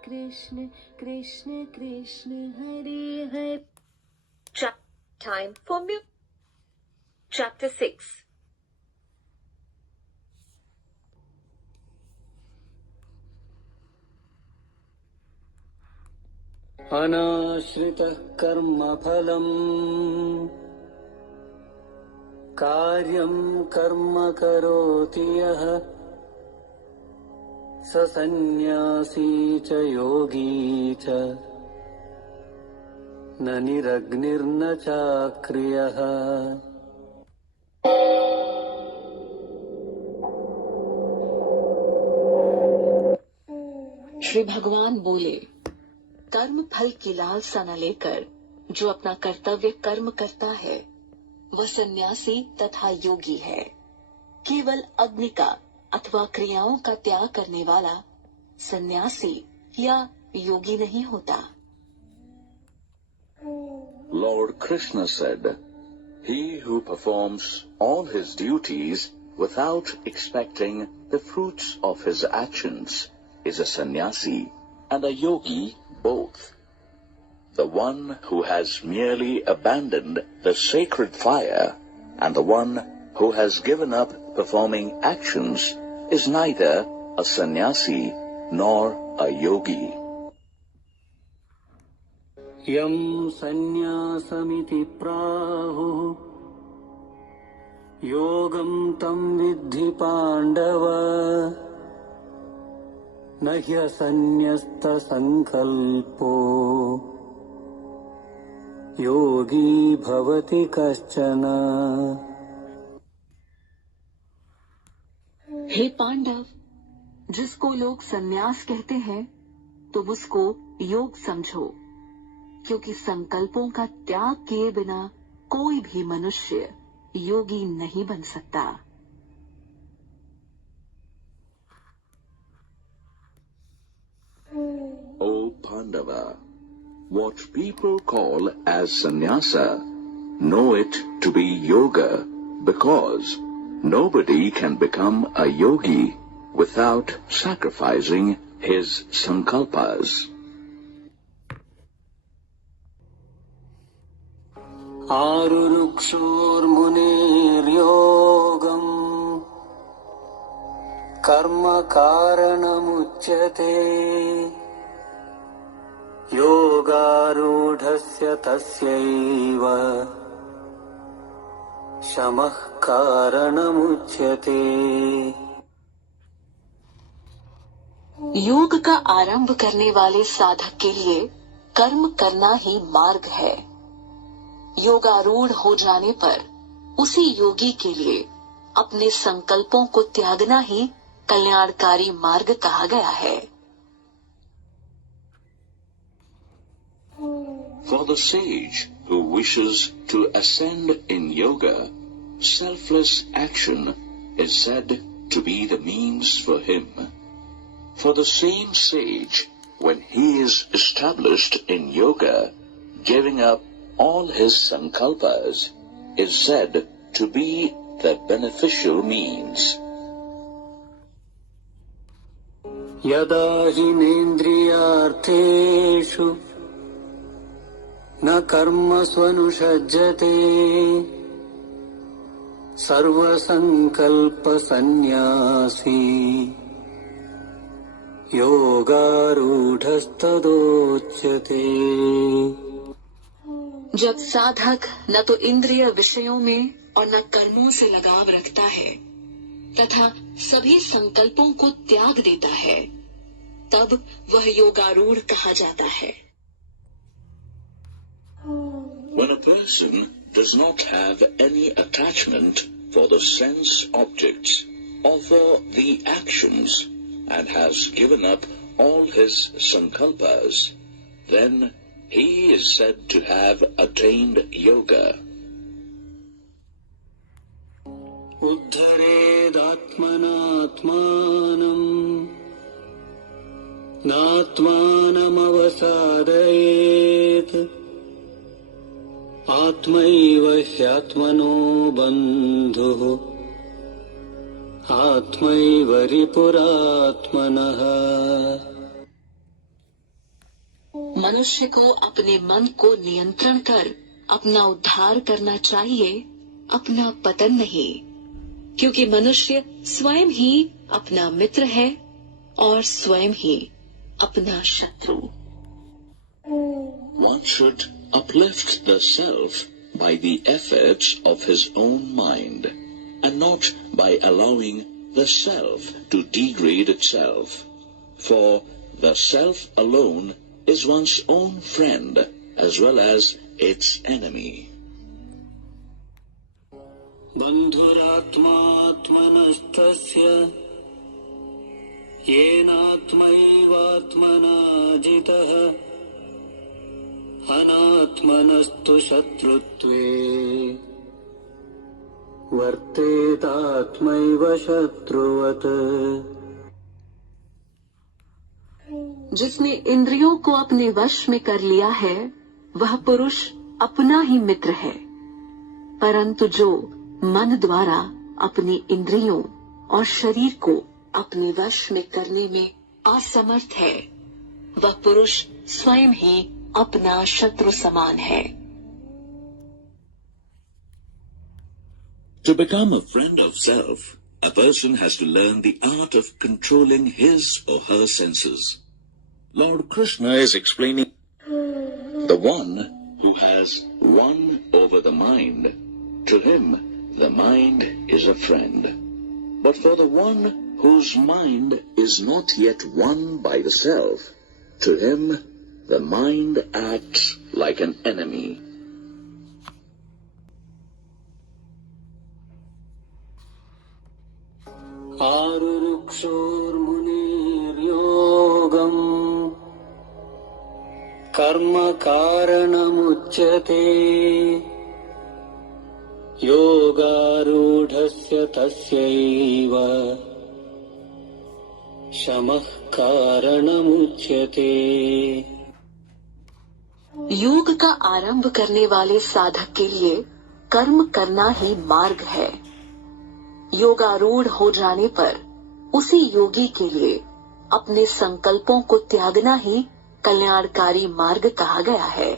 Krishna Krishna Hare Hare. Time for music. Chapter 6. अनाश्रितः कर्मफलम् कार्यं कर्म करोति यः स सन्न्यासी च योगी च न निरग्निर्न चाक्रियः. श्री भगवान बोले, कर्म फल की लालसा न लेकर जो अपना कर्तव्य कर्म करता है वह सन्यासी तथा योगी है. केवल अग्नि का अथवा क्रियाओं का त्याग करने वाला सन्यासी या योगी नहीं होता. Lord Krishna said, "He who performs all his duties without expecting the fruits of his actions is a sannyasi and a yogi both. The one who has merely abandoned the sacred fire and the one who has given up performing actions is neither a sannyasi nor a yogi." यं सन्न्यासमिति प्राहुः योगं तं विद्धि पाण्डव न ह्यसन्न्यस्तसङ्कल्पो योगी भवति कश्चन. हे पांडव, जिसको लोग सन्यास कहते हैं तुम उसको योग समझो, क्योंकि संकल्पों का त्याग किए बिना कोई भी मनुष्य योगी नहीं बन सकता. O Pandava, what people call as sannyasa, know it to be yoga, because nobody can become a yogi without sacrificing his sankalpas. आरुरुक्षोर्मुनेर्योगम् कर्म कारणमुच्यते योगारूढस्य तस्यैव शमः कारणमुच्यते. योग का आरंभ करने वाले साधक के लिए कर्म करना ही मार्ग है. योगारूढ़ हो जाने पर उसी योगी के लिए अपने संकल्पों को त्यागना ही कल्याणकारी मार्ग कहा गया है. For the sage who wishes to ascend in yoga, selfless action is said to be the means for him. For the same sage, when he is established in yoga, giving up all his sankalpas is said to be the beneficial means. यदा हिनेन्द्रियार्थेषु न कर्मस्वनुषज्जते सर्वसंकल्पसन्न्यासी योगारूढस्तदोच्यते. जब साधक न तो इंद्रिय विषयों में और न कर्मों से लगाव रखता है तथा सभी संकल्पों को त्याग देता है, तब वह योगारूढ़ कहा जाता है. When a person does not have any attachment for the sense objects or for the actions and has given up all his sankalpas, then he is said to have attained yoga. उद्धरेदात्मनात्मानम् नात्मानमवसादयेत् आत्मैव ह्यात्मनो बन्धुः आत्मैव रिपुरात्मनः. मनुष्य को अपने मन को नियंत्रण कर अपना उद्धार करना चाहिए, अपना पतन नहीं, क्योंकि मनुष्य स्वयं ही अपना मित्र है और स्वयं ही अपना शत्रु। One should uplift the self by the efforts of his own mind, and not by allowing the self to degrade itself. For the self alone is one's own friend as well as its enemy. बन्धुरात्मात्मनस्तस्य येनात्मैवात्मना जितः अनात्मनस्तु शत्रुत्वे वर्तेतात्मैव शत्रुवत्। जिसने इंद्रियों को अपने वश में कर लिया है वह पुरुष अपना ही मित्र है, परंतु जो मन द्वारा अपनी इंद्रियों और शरीर को अपने वश में करने में असमर्थ है वह पुरुष स्वयं ही अपना शत्रु समान है। To become a friend of self, a person has to learn the art of controlling his or her senses. Lord Krishna is explaining the one who has won over the mind, to him the mind is a friend. But for the one whose mind is not yet won by the self, to him the mind acts like an enemy. आरुरुक्षोर्मुनिर्योगम् कर्म कारणमुच्यते योगारूढस्य तस्यैव शमः कारणमुच्यते। योग का आरंभ करने वाले साधक के लिए कर्म करना ही मार्ग है। योगारूढ़ हो जाने पर उसी योगी के लिए अपने संकल्पों को त्यागना ही कल्याणकारी मार्ग कहा गया है।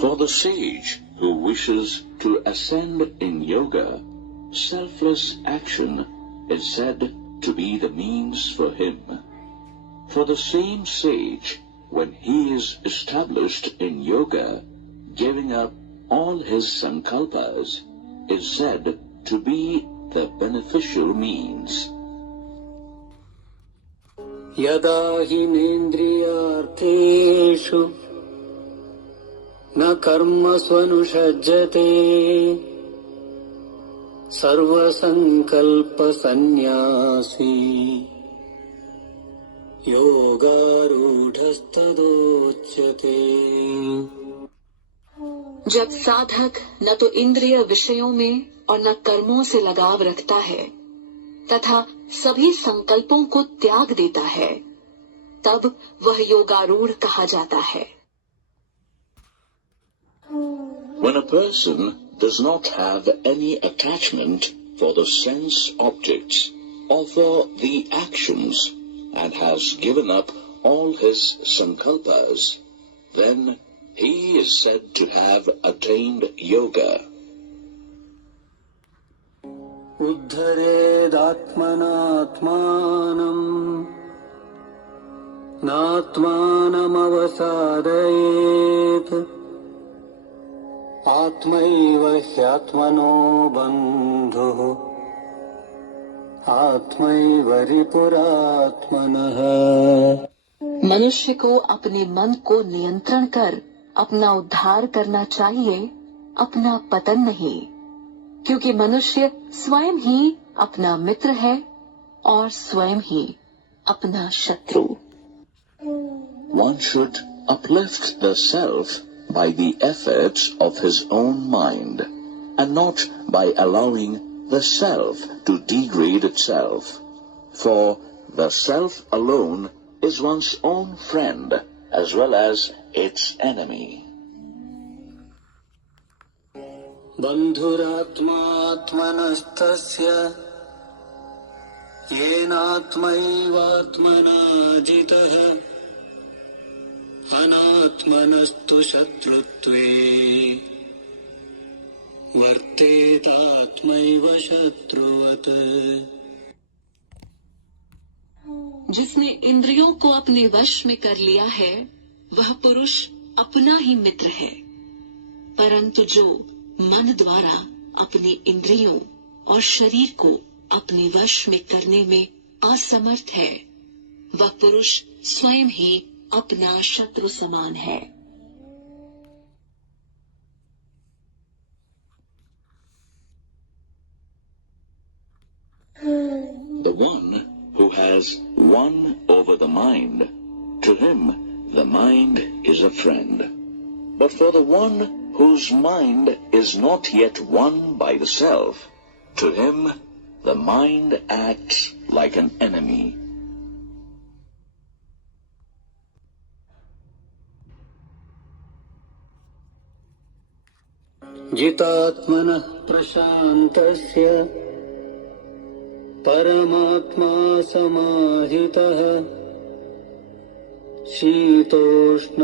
For the sage who wishes to ascend in yoga, selfless action is said to be the means for him. For the same sage, when he is established in yoga, giving up all his sankalpas is said to be the beneficial means. यदा हिनेन्द्रियार्थेषु न कर्मस्वनुषज्जते सर्वसंकल्पसन्न्यासी योगारूढस्तदोच्यते। जब साधक न तो इंद्रिय विषयों में और न कर्मों से लगाव रखता है तथा सभी संकल्पों को त्याग देता है, तब वह योगारूढ़ कहा जाता है। When a person does not have any attachment for the sense objects or for the actions and has given up all his sankalpas, then he is said to have attained yoga. उद्धरेदात्मनात्मानम् नात्मानमवसादयेत् आत्मैव ह्यात्मनो बन्धुः आत्मैव रिपुरात्मनः। मनुष्य को अपने मन को नियंत्रण कर अपना उद्धार करना चाहिए, अपना पतन नहीं, क्योंकि मनुष्य स्वयं ही अपना मित्र है और स्वयं ही अपना शत्रु। One should uplift the self by the efforts of his own mind, and not by allowing the self to degrade itself. For the self alone is one's own friend as well as its enemy. बन्धुरात्मात्मनस्तस्य येन येनात्मैवात्मना जितः अनात्मनस्तु शत्रुत्वे वर्तेतात्मैव शत्रुवत्। जिसने इंद्रियों को अपने वश में कर लिया है वह पुरुष अपना ही मित्र है, परंतु जो मन द्वारा अपनी इंद्रियों और शरीर को अपने वश में करने में असमर्थ है वह पुरुष स्वयं ही अपना शत्रु समान है। The one who has won over the mind, to him the mind is a friend. But for the one whose mind is not yet won by the self, to him the mind acts like an enemy. जितात्मनः प्रशान्तस्य परमात्मा समाहितः शीतोष्णसुखदुःखेषु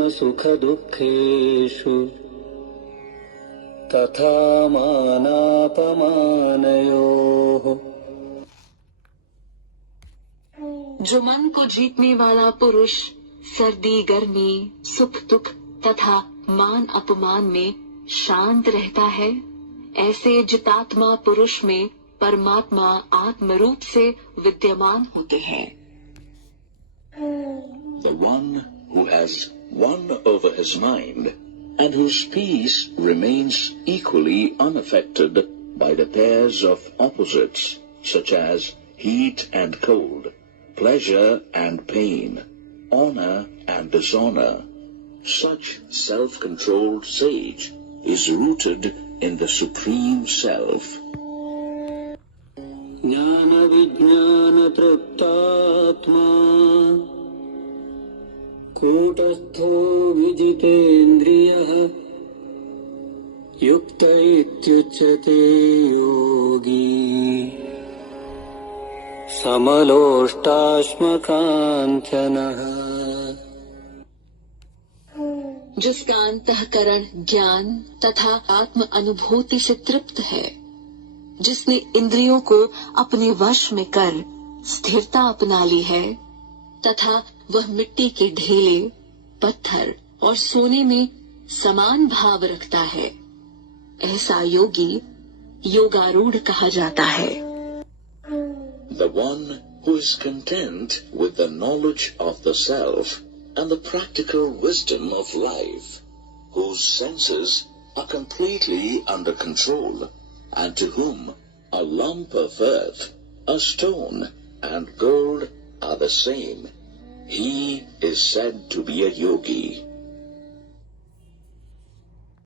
तथा मानापमानयोः। जो मन को जीतने वाला पुरुष सर्दी गर्मी सुख दुख तथा मान अपमान में शांत रहता है, ऐसे जितात्मा पुरुष में परमात्मा आत्म रूप से विद्यमान होते हैं। The one who has won over his mind and whose peace remains equally unaffected by the pairs of opposites such as heat and cold, pleasure and pain, honor and dishonor, such self-controlled sage is rooted in the Supreme Self. ज्ञान विज्ञान तृप्तात्मा कूटस्थो विजितेन्द्रियः युक्त इत्युच्यते योगी समलोष्टाश्मकाञ्चनः। जिसका अंतःकरण ज्ञान तथा आत्म अनुभूति से तृप्त है, जिसने इंद्रियों को अपने वश में कर स्थिरता अपना ली है तथा वह मिट्टी के ढेले पत्थर और सोने में समान भाव रखता है, ऐसा योगी योगारूढ़ कहा जाता है। The one who is content with the knowledge of the self and the practical wisdom of life, whose senses are completely under control, and to whom a lump of earth, a stone, and gold are the same, he is said to be a yogi.